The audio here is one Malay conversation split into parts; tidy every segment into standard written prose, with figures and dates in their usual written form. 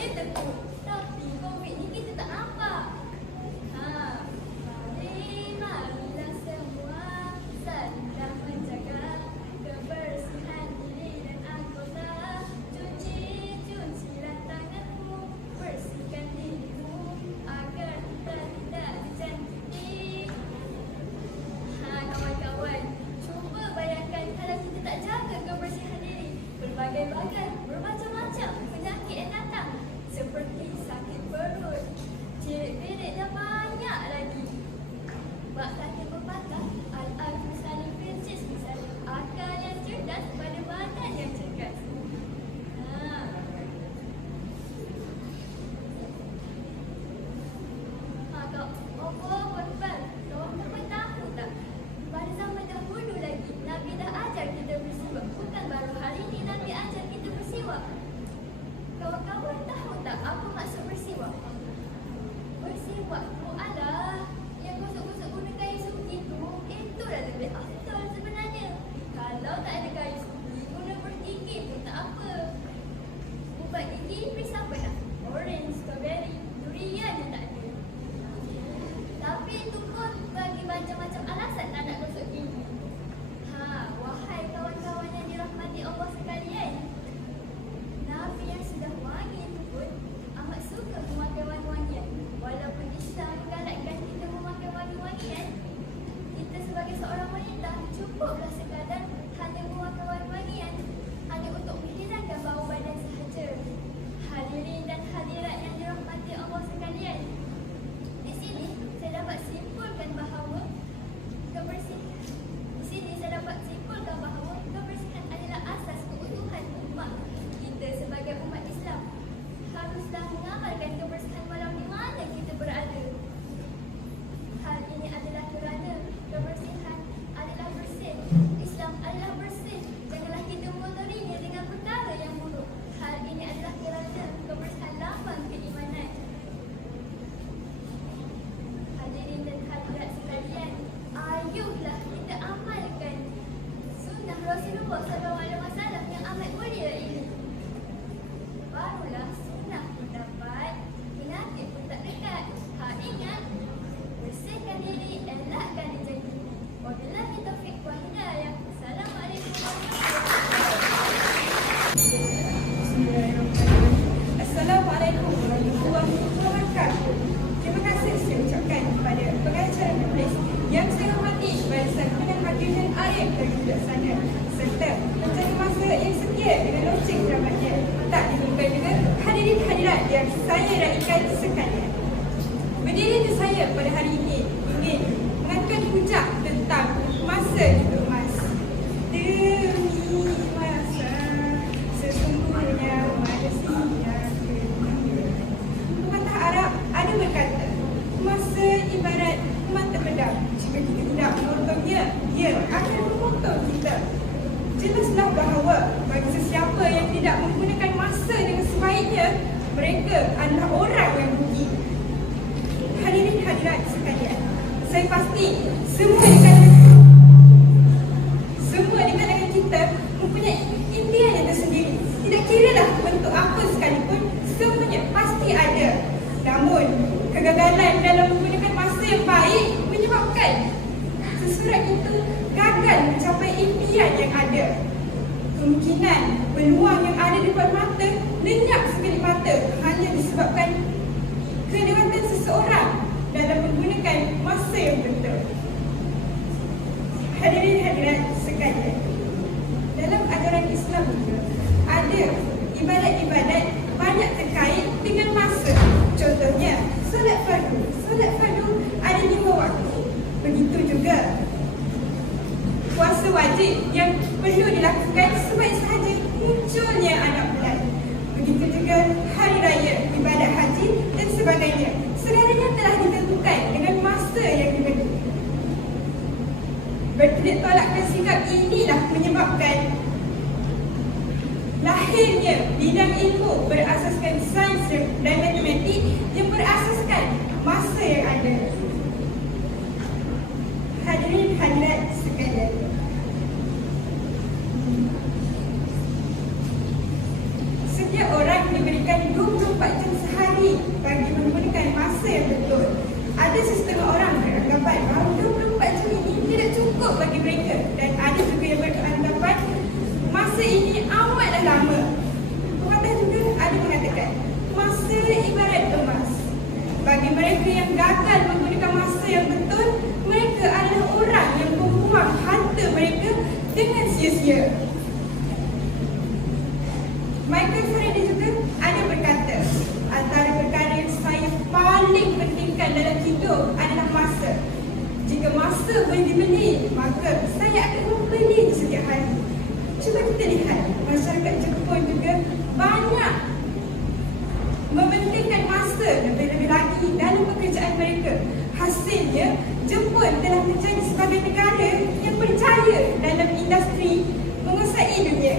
je tekuk. Tapi COVID ni kita tak nampak. Marilah semua saling menjaga kebersihan diri dan anggota. Cucilah tanganmu, bersihkan dirimu agar kita tidak dijangkiti. Kawan-kawan, cuba bayangkan kalau kita tak jaga kebersihan diri, berbagai-bagai, bermacam-macam penyakit yang datang seperti sakit perut, cirit-birit dan banyak lagi. Bak kata pepatah, al-aqlu salim fil jismi salim, akal yang cerdas pada badan yang cergas. Kawan-kawan tahu tak? Pada zaman dahulu lagi, Nabi dah ajar kita bersiwak. Bukan baru hari ini Nabi ajar kita bersiwak. Kawan-kawan tahu tak apa maksud bersiwak? Bersiwak tu adalah yang gosok-gosok guna kayu sugi tu, itulah lebih afdal sebenarnya. Kalau tak ada kayu sugi, guna bergigi pun tak apa. Ubat gigi perisa apa nak? Orange, strawberry, durian je tak ada. Tapi itu pun bagi macam-macam alasan tak nak gosok gigi. Wahai kawan-kawan yang dirahmati Allah sekalian, Nabi yang sudah wangi itu pun amat suka memakai wangi-wangian. Walaupun Islam menggalakkan kita memakai wangi-wangian, kita sebagai seorang wanita cukuplah sekadar hanya memakai wangi-wangian hanya untuk menghilangkan bau badan sahaja. Hadirin dan hadirat yang dirahmati Allah sekalian, di sini saya dapat simpulkan bahawa kebersihan adalah asas keutuhan umat. Kita sebagai umat Islam haruslah mengamalkan kebersihan walau di mana kita berada. Hal ini adalah kerana kebersihan adalah bersih. Islam adalah bersih. Janganlah kita mengotorinya dengan perkara yang buruk. Hal ini adalah kerana kebersihan lambang keimanan. Hadirin dan hadirat sekalian, ayuhlah kita amalkan sunnah Rasulullah SAW yang amat mulia ini. Barulah sunnah pun dapat, penyakit pun tak dekat. Ingat, bersihkan diri, elakkan dijangkiti. Wabillahi taufiq wa hidayah. Assalamualaikum Assalamualaikum warahmatullahi wabarakatuh. Terima kasih saya ucapkan kepada pengacara majlis yang saya hormati, Barisan Pimpinan Hakim dan Arif dan Bijaksana, serta penjaga masa yang setia dengan loceng dramatiknya. Tak dilupakan juga hadirin hadirat yang saya raikan sekalian. Berdiri saya pada hari ini ingin mengangkat hujah tentang masa itu emas. Demi masa sesungguhnya manusia kena. Pepatah Arab ada berkata, masa ibarat mata pedang. Jika kita tidak memotongnya, ia akan memotong kita. Jelaslah bahawa bagi sesiapa yang tidak menggunakan masa dengan sebaiknya, mereka adalah orang yang rugi. Hadirin hadirat sekalian, saya pasti semua di kalangan kita mempunyai impian yang tersendiri. Tidak kiralah bentuk apa sekalipun, semuanya pasti ada. Namun, kegagalan dalam menggunakan masa yang baik menyebabkan seseorang itu gagal mencapai impian yang ada. Kemungkinan peluang yang ada di depan mata lenyap sekelip mata hanya disebabkan kelewatan seseorang dalam menggunakan masa yang betul. Hadirin hadirat sekalian, dalam ajaran Islam juga ada ibadat-ibadat banyak terkait dengan masa. Contohnya, solat fardu. Solat fardu ada 5 waktu. Begitu juga puasa wajib yang perlu dilakukan sebaik sahaja munculnya anak bulan. Begitu juga hari raya, ibadat haji dan sebagainya. Segalanya telah ditentukan dengan masa yang diberi. Bertidak tolakkan sikap inilah menyebabkan lahirnya bidang ilmu berasaskan sains dan matematik yang berasaskan masa yang ada. Hadirin hadirat sekalian, setiap orang diberikan 24 24 jam sehari bagi menggunakan masa yang betul. Ada setengah orang beranggapan bahawa 24 jam ini tidak cukup bagi mereka, dan ada juga yang beranggapan masa ini amatlah lama. Pepatah juga ada mengatakan masa ibarat emas. Bagi mereka yang gagal menggunakan masa yang betul, mereka adalah orang yang membuang harta mereka dengan sia-sia. Michael Faraday juga ada berkata, antara perkara yang saya paling pentingkan dalam hidup adalah masa. Jika masa boleh dibeli, maka saya akan membeli setiap hari. Cuba kita lihat, masyarakat Jepun juga banyak mementingkan masa lebih-lebih lagi dalam pekerjaan mereka. Hasilnya, Jepun telah menjadi sebagai negara yang berjaya dalam industri menguasai dunia.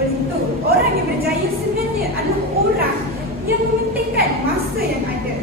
Oleh itu, orang yang berjaya sebenarnya adalah orang yang mementingkan masa yang ada.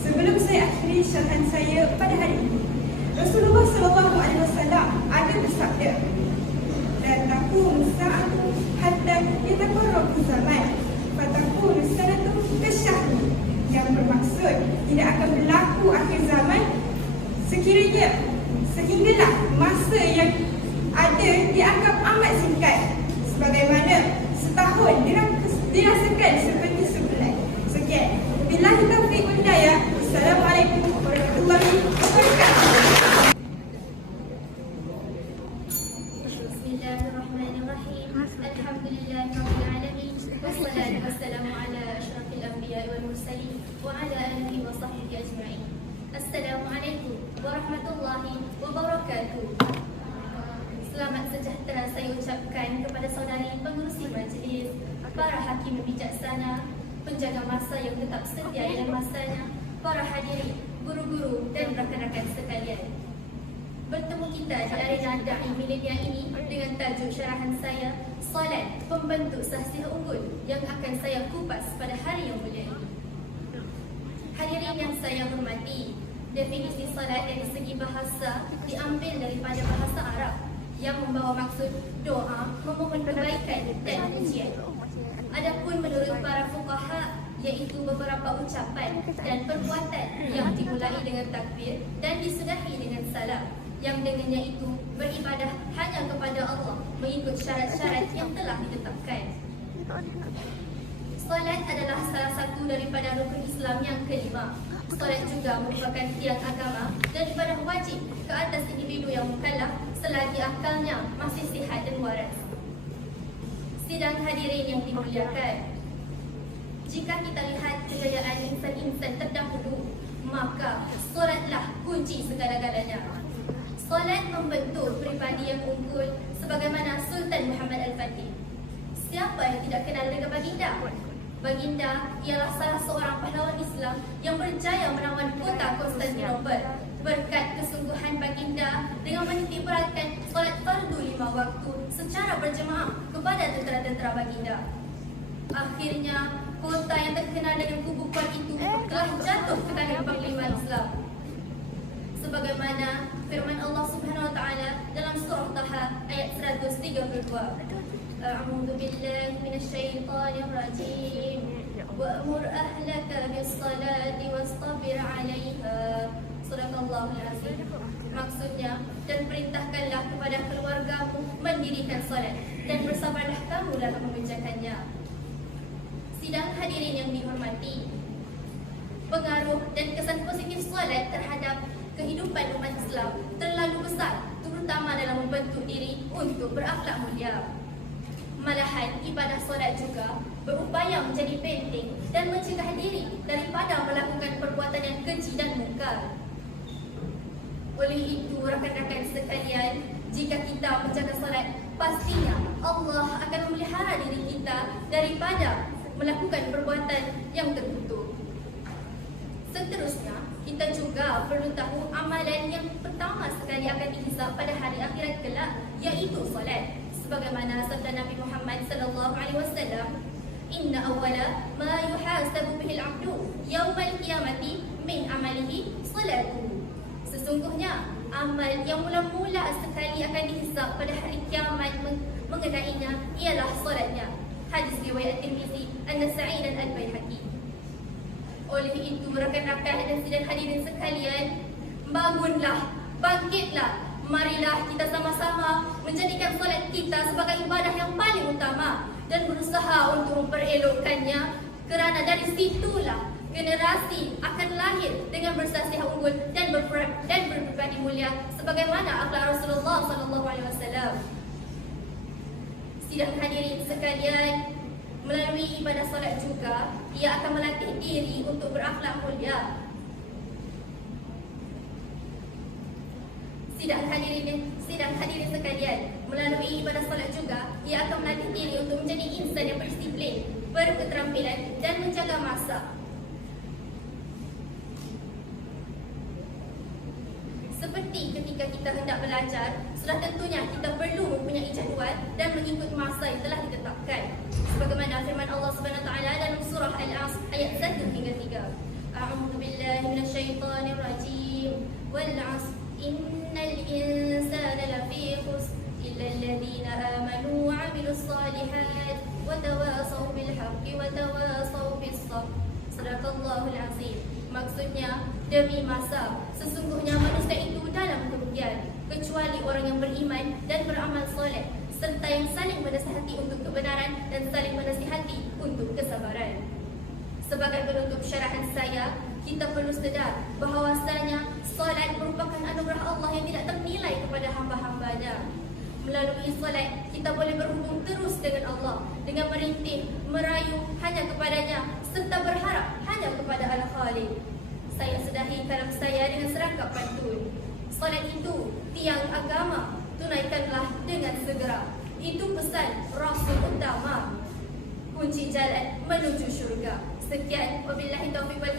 Sebelum saya akhiri syarahan saya pada hari ini, Rasulullah SAW ada bersabda, "La taqumu sa'atu hatta yataqarrabu zaman, fatakunu sanatu kasyahri." Yang bermaksud tidak akan berlaku akhir zaman sehinggalah masa yang ada dianggap amat singkat, sebagaimana setahun dirasakan seperti sebulan. Sekian. Billahi taufiq wal hidayah. Assalamualaikum warahmatullahi wabarakatuh. Bismillahirrahmanirrahim. Alhamdulillahirabbil alamin. Wassalatu wassalamu ala asyrafil anbiya'i wal mursalin wa ala alihi wa sahbihi ajma'in. Assalamualaikum warahmatullahi wabarakatuh. Selamat sejahtera saya ucapkan kepada saudari pengerusi majlis, para hakim bijaksana, penjaga masa yang tetap setia dalam masanya, para hadirin, guru-guru dan rakan-rakan sekalian. Bertemu kita di arena da'i milenia ini dengan tajuk syarahan saya, Solat Pembentuk Sahsiah Unggul, yang akan saya kupas pada hari yang mulia ini. Hadirin yang saya hormati, definisi solat dari segi bahasa diambil daripada bahasa Arab yang membawa maksud doa, memohon kebaikan dan pujian. Adapun menurut para fuqaha, iaitu beberapa ucapan dan perbuatan yang dimulai dengan takbir dan disudahi dengan salam, yang dengannya itu beribadah hanya kepada Allah mengikut syarat-syarat yang telah ditetapkan. Solat adalah salah satu daripada rukun Islam yang kelima. Solat juga merupakan tiang agama dan ibadah wajib ke atas individu yang mukallaf selagi akalnya masih sihat dan waras. Sidang hadirin yang dimuliakan, jika kita lihat kejayaan insan-insan terdahulu, maka solatlah kunci segala-galanya. Solat membentuk pribadi yang unggul sebagaimana Sultan Muhammad Al-Fatih. Siapa yang tidak kenal dengan baginda? Baginda ialah salah seorang pahlawan Islam yang berjaya menawan kota Konstantinopel. Berkat kesungguhan baginda dengan menitik beratkan solat fardu 5 waktu secara berjemaah kepada tentera-tentera baginda, akhirnya kota yang terkenal dengan kubu kuat itu telah jatuh ke tangan panglima Islam. Sebagaimana firman Allah Subhanahu wa taala dalam surah Taha ayat 132. A'udzu billahi minasyaitonir rajim. Wa'mur ahlaka bis-salati wastabir 'alaiha. Sadaqallahul azim. Maksudnya, dan perintahkanlah kepada keluargamu mendirikan salat dan bersabarlah kamu dalam mengerjakannya. Sidang hadirin yang dihormati, pengaruh dan kesan positif solat terhadap kehidupan umat Islam terlalu besar, terutama dalam membentuk diri untuk berakhlak mulia. Malahan, ibadah solat juga berupaya menjadi penting dan mencegah diri daripada melakukan perbuatan yang keji dan mungkar. Oleh itu, rakan-rakan sekalian, jika kita menjaga solat, pastinya Allah akan memelihara diri kita daripada melakukan perbuatan yang terkutuk. Seterusnya, kita juga perlu tahu amalan yang pertama sekali akan dihisab pada hari akhirat kelak, iaitu solat. Sebagaimana sabda Nabi Muhammad SAW, "Inna awwala ma yuhasabu bihil 'abdu yaumal qiyamati min amalihi salatuhu." Sesungguhnya amal yang mula-mula sekali akan dihisab pada hari kiamat mengenainya ialah solatnya. Hadis riwayat Tirmizi, An-Nasa'i dan Al-Baihaqi. Oleh itu, rakan-rakan dan hadirin sekalian, bangunlah, bangkitlah. Marilah kita sama-sama menjadikan solat kita sebagai ibadah yang paling utama dan berusaha untuk memperelokkannya, kerana dari situlah generasi akan lahir dengan bersasih unggul dan berpribadi mulia sebagaimana akhlak Rasulullah SAW. Sidang hadirin sekalian, melalui ibadah solat juga ia akan melatih diri untuk berakhlak mulia. Sidang hadirin sekalian, melalui ibadah solat juga ia akan melatih diri untuk menjadi insan yang berdisiplin, berketerampilan dan menjaga masa. Seperti ketika kita hendak belajar, sudah tentunya kita perlu mempunyai jadual dan mengikut masa yang telah ditetapkan. Sebagaimana firman Allah Subhanahu wa taala dalam surah Al-Asr ayat 1 hingga 3. A'udzu billahi minasyaitonir rajim. Wal 'asr innal insana lafi khusr illa alladhina amanu wa 'amilus shalihat wa tawasaw bil haqqi wa tawasaw bis sabr. Sadaqallahul azim. Maksudnya, demi masa, sesungguhnya manusia itu dalam kerugian, kecuali orang yang beriman dan beramal soleh, serta yang saling menasihati untuk kebenaran dan saling menasihati untuk kesabaran. Sebagai penutup syarahan saya, kita perlu sedar bahawasanya solat merupakan anugerah Allah yang tidak ternilai kepada hamba-hambanya. Melalui solat, kita boleh berhubung terus dengan Allah, dengan merintih, merayu hanya kepadanya, serta berharap hanya kepada Al-Khaliq. Saya sudahi kalam saya dengan serangkap pantun. Solat itu tiang agama, tunaikanlah dengan segera. Itu pesan Rasul utama, kunci jalan menuju syurga. Sekian, wabillahi taufiq wal